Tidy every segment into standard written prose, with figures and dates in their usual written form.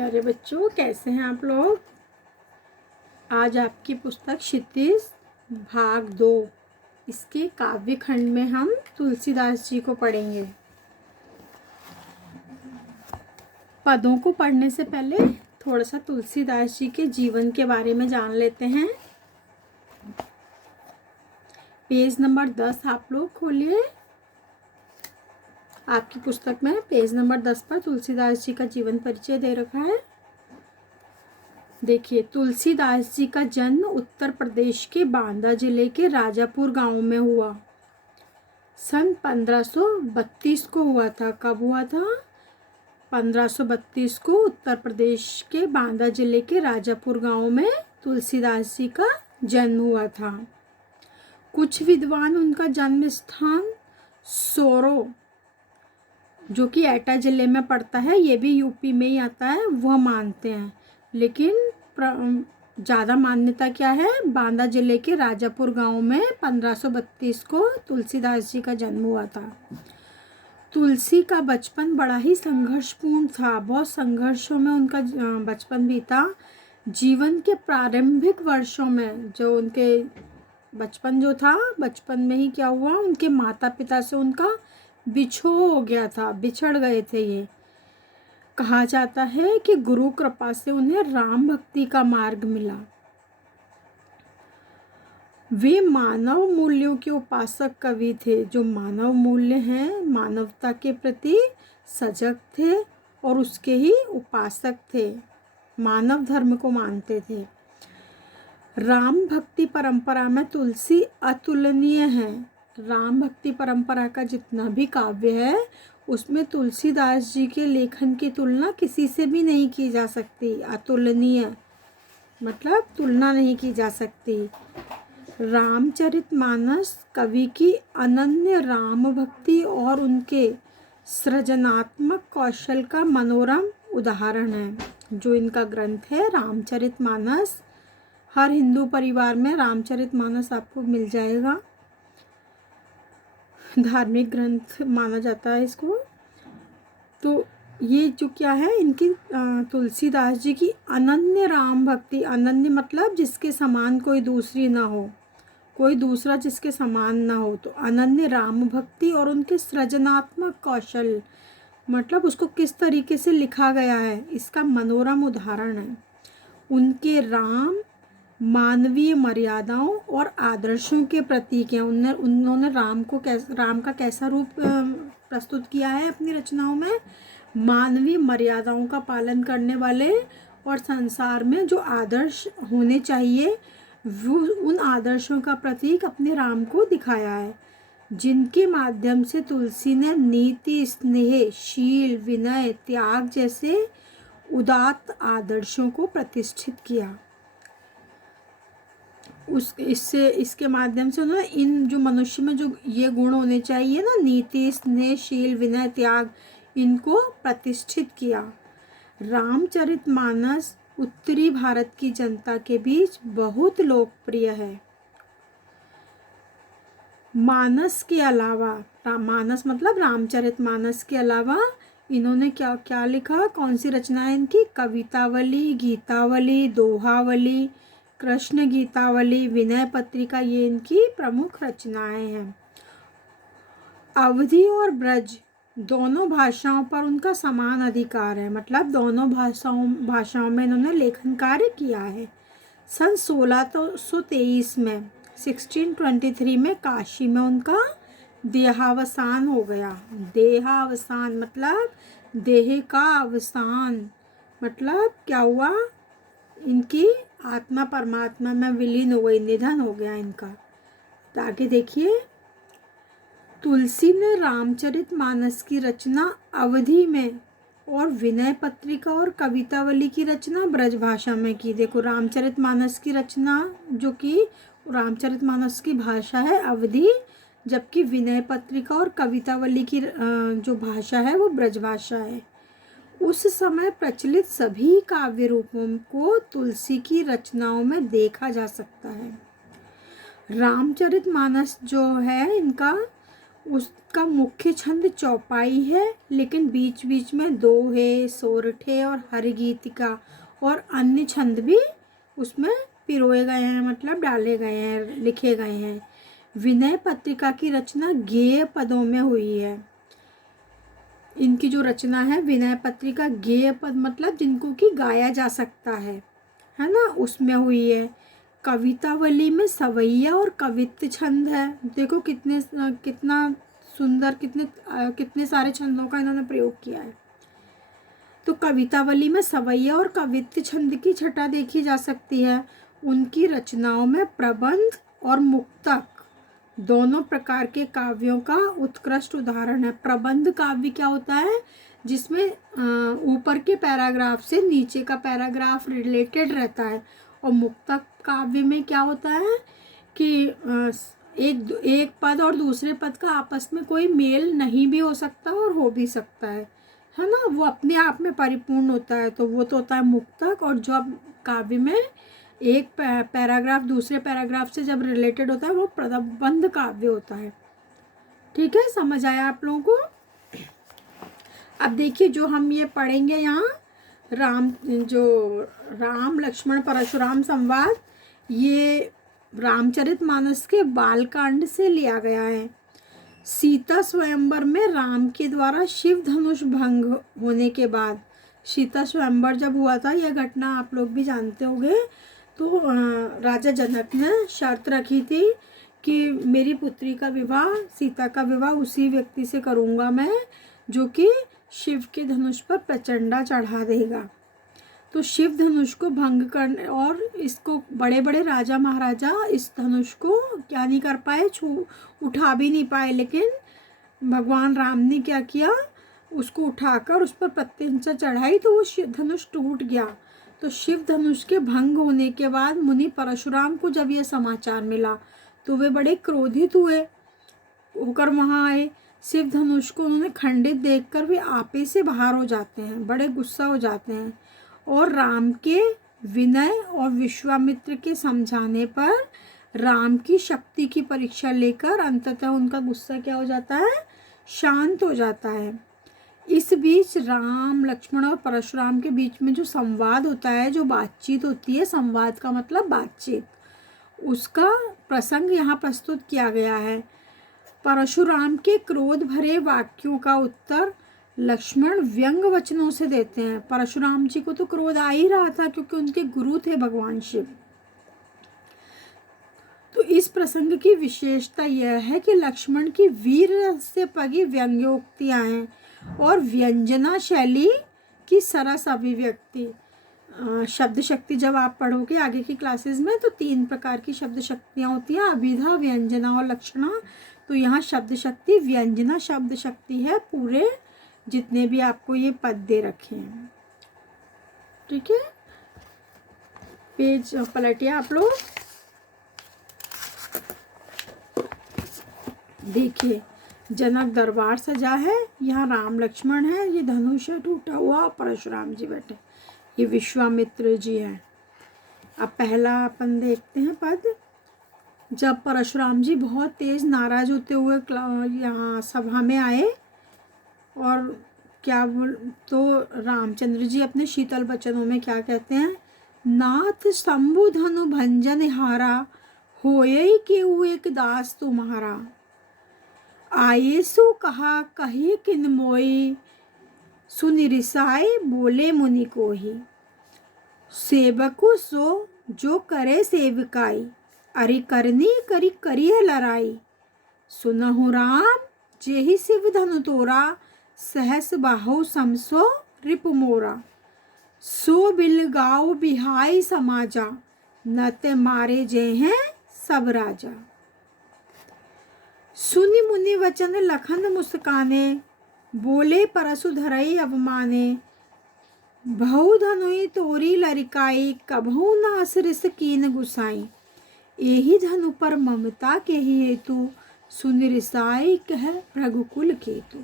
प्यारे बच्चों, कैसे हैं आप लोग। आज आपकी पुस्तक क्षितिज भाग 2 इसके काव्य खंड में हम तुलसीदास जी को पढ़ेंगे। पदों को पढ़ने से पहले थोड़ा सा तुलसीदास जी के जीवन के बारे में जान लेते हैं। पेज नंबर 10 आप लोग खोलिए। आपकी पुस्तक में पेज नंबर 10 पर तुलसीदास जी का जीवन परिचय दे रखा है। देखिए, तुलसीदास जी का जन्म उत्तर प्रदेश के बांदा जिले के राजापुर गांव में हुआ। सन 1532 को हुआ था। कब हुआ था? 1532 को उत्तर प्रदेश के बांदा जिले के राजापुर गांव में तुलसीदास जी का जन्म हुआ था। कुछ विद्वान उनका जन्म स्थान सोरो, जो कि एटा जिले में पड़ता है, ये भी यूपी में ही आता है, वह मानते हैं। लेकिन ज़्यादा मान्यता क्या है? बांदा जिले के राजापुर गांव में 1532 को तुलसीदास जी का जन्म हुआ था। तुलसी का बचपन बड़ा ही संघर्षपूर्ण था। बहुत संघर्षों में उनका बचपन बीता। जीवन के प्रारंभिक वर्षों में जो उनके बचपन जो था, बचपन में ही क्या हुआ, उनके माता पिता से उनका बिछो हो गया था, बिछड़ गए थे। ये कहा जाता है कि गुरु कृपा से उन्हें राम भक्ति का मार्ग मिला। वे मानव मूल्यों के उपासक कवि थे। जो मानव मूल्य हैं, मानवता के प्रति सजग थे और उसके ही उपासक थे, मानव धर्म को मानते थे। राम भक्ति परंपरा में तुलसी अतुलनीय है। राम भक्ति परंपरा का जितना भी काव्य है उसमें तुलसीदास जी के लेखन की तुलना किसी से भी नहीं की जा सकती। अतुलनीय मतलब तुलना नहीं की जा सकती। रामचरितमानस कवि की अनन्य राम भक्ति और उनके सृजनात्मक कौशल का मनोरम उदाहरण है। जो इनका ग्रंथ है रामचरितमानस, हर हिंदू परिवार में रामचरितमानस आपको मिल जाएगा। धार्मिक ग्रंथ माना जाता है इसको। तो ये जो क्या है, इनकी तुलसीदास जी की अनन्य राम भक्ति। अनन्य मतलब जिसके समान कोई दूसरी ना हो, कोई दूसरा जिसके समान ना हो। तो अनन्य राम भक्ति और उनके सृजनात्मक कौशल मतलब उसको किस तरीके से लिखा गया है, इसका मनोरम उदाहरण है। उनके राम मानवीय मर्यादाओं और आदर्शों के प्रतीक हैं। उन्होंने राम का कैसा रूप प्रस्तुत किया है अपनी रचनाओं में? मानवीय मर्यादाओं का पालन करने वाले और संसार में जो आदर्श होने चाहिए वो उन आदर्शों का प्रतीक अपने राम को दिखाया है, जिनके माध्यम से तुलसी ने नीति, स्नेह, शील, विनय, त्याग जैसे उदात्त आदर्शों को प्रतिष्ठित किया। इसके माध्यम से उन्होंने इन जो मनुष्य में जो ये गुण होने चाहिए ना, नीति, स्नेह, शील, विनय, त्याग, इनको प्रतिष्ठित किया। रामचरितमानस उत्तरी भारत की जनता के बीच बहुत लोकप्रिय है। मानस के अलावा, मानस मतलब रामचरितमानस के अलावा इन्होंने क्या क्या लिखा? कौन सी रचनाएं इनकी? कवितावली, गीतावली, दोहावली, कृष्ण गीतावली, विनय पत्रिका, ये इनकी प्रमुख रचनाएं हैं। अवधी और ब्रज दोनों भाषाओं पर उनका समान अधिकार है। मतलब दोनों भाषाओं में इन्होंने लेखन कार्य किया है। सन 1623 में 1623 में काशी में उनका देहावसान हो गया। देहावसान मतलब देह का अवसान, मतलब क्या हुआ? इनकी आत्मा परमात्मा में विलीन हो गई, निधन हो गया इनका। तो आगे देखिए, तुलसी ने रामचरितमानस की रचना अवधी में और विनय पत्रिका और कवितावली की रचना ब्रज भाषा में की। देखो, रामचरितमानस की रचना जो कि रामचरितमानस की भाषा है अवधी, जबकि विनय पत्रिका और कवितावली की जो भाषा है वो ब्रज भाषा है। उस समय प्रचलित सभी काव्य रूपों को तुलसी की रचनाओं में देखा जा सकता है। रामचरितमानस जो है इनका, उसका मुख्य छंद चौपाई है, लेकिन बीच बीच में दोहे, सोरठे और हरगीतिका और अन्य छंद भी उसमें पिरोए गए हैं, मतलब डाले गए हैं, लिखे गए हैं। विनय पत्रिका की रचना गेय पदों में हुई है। इनकी जो रचना है विनय पत्रिका, गेय पद मतलब जिनको कि गाया जा सकता है ना, उसमें हुई है। कवितावली में सवैया और कवित्व छंद है। देखो कितना सुंदर, कितने सारे छंदों का इन्होंने प्रयोग किया है। तो कवितावली में सवैया और कवित्व छंद की छटा देखी जा सकती है। उनकी रचनाओं में प्रबंध और मुक्तक दोनों प्रकार के काव्यों का उत्कृष्ट उदाहरण है। प्रबंध काव्य क्या होता है, जिसमें ऊपर के पैराग्राफ से नीचे का पैराग्राफ रिलेटेड रहता है, और मुक्तक काव्य में क्या होता है कि एक पद और दूसरे पद का आपस में कोई मेल नहीं भी हो सकता और हो भी सकता है ना, वो अपने आप में परिपूर्ण होता है, तो वो तो होता है मुक्तक। और जो अब काव्य में एक पैराग्राफ दूसरे पैराग्राफ से जब रिलेटेड होता है वो प्रबंध काव्य होता है। ठीक है, समझ आया आप लोगों को? अब देखिए जो हम ये पढ़ेंगे यहाँ राम लक्ष्मण परशुराम संवाद, ये रामचरितमानस के बालकांड से लिया गया है। सीता स्वयंवर में राम के द्वारा शिव धनुष भंग होने के बाद, सीता स्वयंवर जब हुआ था, यह घटना आप लोग भी जानते होंगे, तो राजा जनक ने शर्त रखी थी कि मेरी पुत्री का विवाह, सीता का विवाह उसी व्यक्ति से करूँगा मैं जो कि शिव के धनुष पर प्रचंडा चढ़ा देगा। तो शिव धनुष को भंग करने, और इसको बड़े बड़े राजा महाराजा इस धनुष को क्या नहीं कर पाए, उठा भी नहीं पाए, लेकिन भगवान राम ने क्या किया, उसको उठाकर उस पर प्रत्यंचा चढ़ाई, तो वो धनुष टूट गया। तो शिव धनुष के भंग होने के बाद मुनि परशुराम को जब यह समाचार मिला तो वे बड़े क्रोधित होकर वहाँ आए। शिव धनुष को उन्होंने खंडित देखकर वे आपे से बाहर हो जाते हैं, बड़े गुस्सा हो जाते हैं, और राम के विनय और विश्वामित्र के समझाने पर राम की शक्ति की परीक्षा लेकर अंततः उनका गुस्सा क्या हो जाता है, शांत हो जाता है। इस बीच राम लक्ष्मण और परशुराम के बीच में जो संवाद होता है, जो बातचीत होती है, संवाद का मतलब बातचीत, उसका प्रसंग यहाँ प्रस्तुत किया गया है। परशुराम के क्रोध भरे वाक्यों का उत्तर लक्ष्मण व्यंग वचनों से देते हैं। परशुराम जी को तो क्रोध आ ही रहा था क्योंकि उनके गुरु थे भगवान शिव। तो इस प्रसंग की विशेषता यह है कि लक्ष्मण की वीर से पगी व्यंग्योक्तियां हैं और व्यंजना शैली की सरस अभिव्यक्ति। शब्द शक्ति जब आप पढ़ोगे आगे की क्लासेस में तो 3 प्रकार की शब्द शक्तियाँ होती हैं, अभिधा, व्यंजना और लक्षणा। तो यहाँ शब्द शक्ति, व्यंजना शब्द शक्ति है पूरे जितने भी आपको ये पद दे रखे हैं। ठीक है, पेज पलटिए आप लोग। देखिए जनक दरबार सजा है, यहाँ राम लक्ष्मण है, ये धनुष है टूटा हुआ, परशुराम जी बैठे, ये विश्वामित्र जी है। अब पहला अपन देखते हैं पद। जब परशुराम जी बहुत तेज नाराज होते हुए यहाँ सभा में आए और तो रामचंद्र जी अपने शीतल वचनों में क्या कहते हैं, नाथ शंभु धनु भंजन हारा, होये केहू एक दास तुम्हारा, आये सो कहा कहे किन मोई, सुनि रिसाए बोले मुनि को ही, सेवकु सो जो करे सेवकाई, अरे करनी करी करिए लड़ाई, सुनहु राम जेहि शिव धनु तोरा, सहस बाहु समसो रिपु मोरा, सो बिल गाओ बिहाई समाजा, नत मारे जय हैं सब राजा। सुनि मुनि वचन लखन मुस्काने, बोले परसु धरई अवमाने, भऊ धनुई तोरी लरिकाई, कभू नास रिस कीन गुसाई, एहि धनु पर ममता के ही हेतु, सुनि रिसाई कह रघुकुल केतु।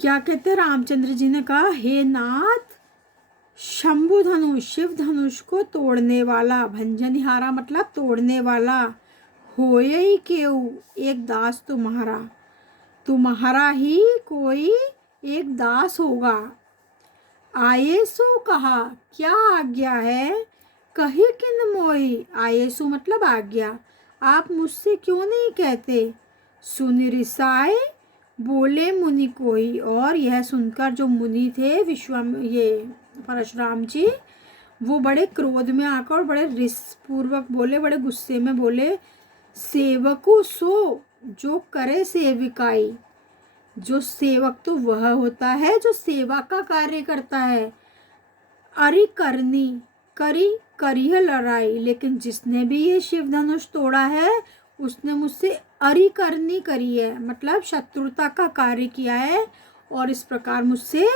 क्या कहते रामचंद्र जी ने कहा, हे नाथ, शंभु धनुष शिव धनुष को तोड़ने वाला, भंजनिहारा मतलब तोड़ने वाला, होए ही केऊ एक दास तुम्हारा, तुम्हारा ही कोई एक दास होगा। आये सो कहा क्या आज्ञा है, कही किन मोई। आये सो मतलब आज्ञा, आप मुझसे क्यों नहीं कहते। सुन रिसाए बोले मुनि कोई। और यह सुनकर जो मुनि थे ये परशुराम जी, वो बड़े क्रोध में आकर बड़े रिस पूर्वक बोले, बड़े गुस्से में बोले, सेवकु सो जो करे सेविकाई। जो सेवक तो वह होता है जो सेवा का कार्य करता है। अरि करनी करी है लड़ाई, लेकिन जिसने भी ये शिव धनुष तोड़ा है उसने मुझसे अरि करनी करी है, मतलब शत्रुता का कार्य किया है और इस प्रकार मुझसे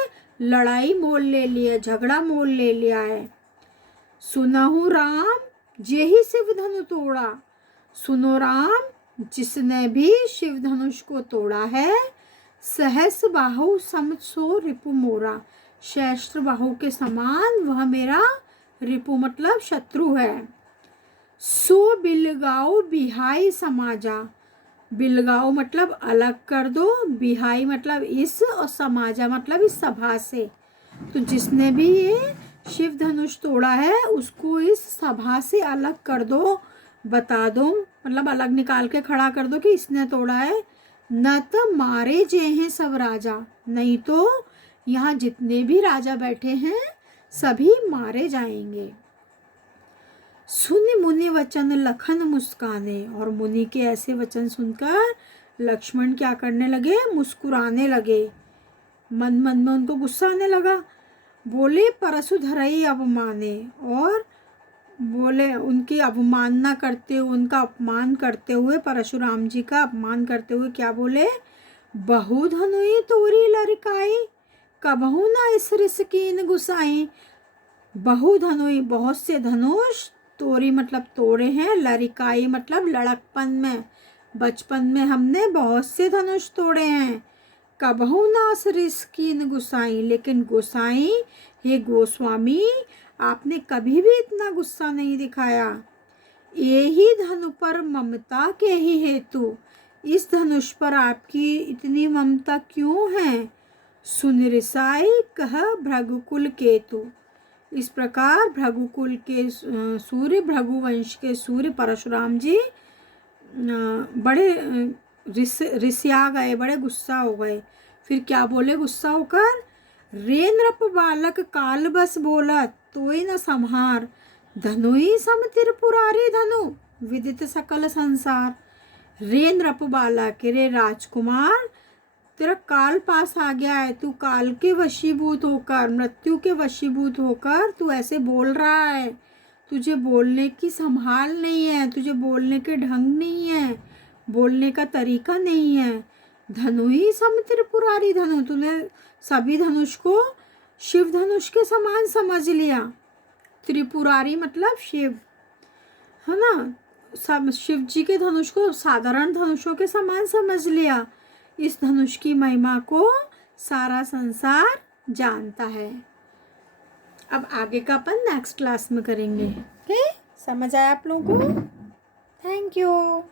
लड़ाई मोल ले लिया, झगड़ा मोल ले लिया है। सुनहु राम जे ही शिव धनु तोड़ा। सुनो राम, जिसने भी शिव धनुष को तोड़ा है, सहस बाहु समसो रिपु मोरा। सहस्त्र बाहु के समान वह मेरा रिपु मतलब शत्रु है। सो बिलगाओ बिहाई समाजा। बिलगाओ मतलब अलग कर दो, बिहाई मतलब इस, और समाजा मतलब इस सभा से। तो जिसने भी ये शिव धनुष तोड़ा है उसको इस सभा से अलग कर दो, बता दो, मतलब अलग निकाल के खड़ा कर दो कि इसने तोड़ा है। न तो मारे जे हैं सब राजा, नहीं तो यहाँ जितने भी राजा बैठे हैं सभी मारे जाएंगे। सुन मुनि वचन लखन मुस्काने। और मुनि के ऐसे वचन सुनकर लक्ष्मण क्या करने लगे, मुस्कुराने लगे। मन मन में उनको गुस्सा आने लगा। बोले परशु धरई अवमाने। और बोले उनकी अवमानना करते हुए, उनका अपमान करते हुए, परशुराम जी का अपमान करते हुए क्या बोले, बहु धनुई तोरी लड़काई, कबहू ना इस रिसकीन गुसाई। बहु धनुई बहुत से धनुष, तोरी मतलब तोड़े हैं, लड़काई मतलब लड़कपन में, बचपन में हमने बहुत से धनुष तोड़े हैं। कबहू ना इस रिसकीन गुसाई, लेकिन गोसाई हे गोस्वामी आपने कभी भी इतना गुस्सा नहीं दिखाया। यही धनु पर ममता के ही हेतु, इस धनुष पर आपकी इतनी ममता क्यों है। सुन रिसाई कह भृगुकुल केतु। इस प्रकार भृगुकुल के सूर्य, भृगुवंश के सूर्य परशुराम जी बड़े रिसिया गए, बड़े गुस्सा हो गए। फिर क्या बोले गुस्सा होकर, रे नृप बालक काल बस बोलत तोय न संहार, धनुई सम त्रिपुरारी धनु विदित सकल संसार। रे नृप बालक, रे राजकुमार, तेरा काल पास आ गया है, तू काल के वशीभूत होकर, मृत्यु के वशीभूत होकर तू ऐसे बोल रहा है। तुझे बोलने की संभाल नहीं है, तुझे बोलने के ढंग नहीं है, बोलने का तरीका नहीं है। धनु ही सम त्रिपुरारी धनु, तूने सभी धनुष को शिव धनुष के समान समझ लिया। त्रिपुरारी मतलब शिव, है ना, सब शिव जी के धनुष को साधारण धनुषों के समान समझ लिया। इस धनुष की महिमा को सारा संसार जानता है। अब आगे का अपन नेक्स्ट क्लास में करेंगे। ओके, समझ आया आप लोगों को? Thank you.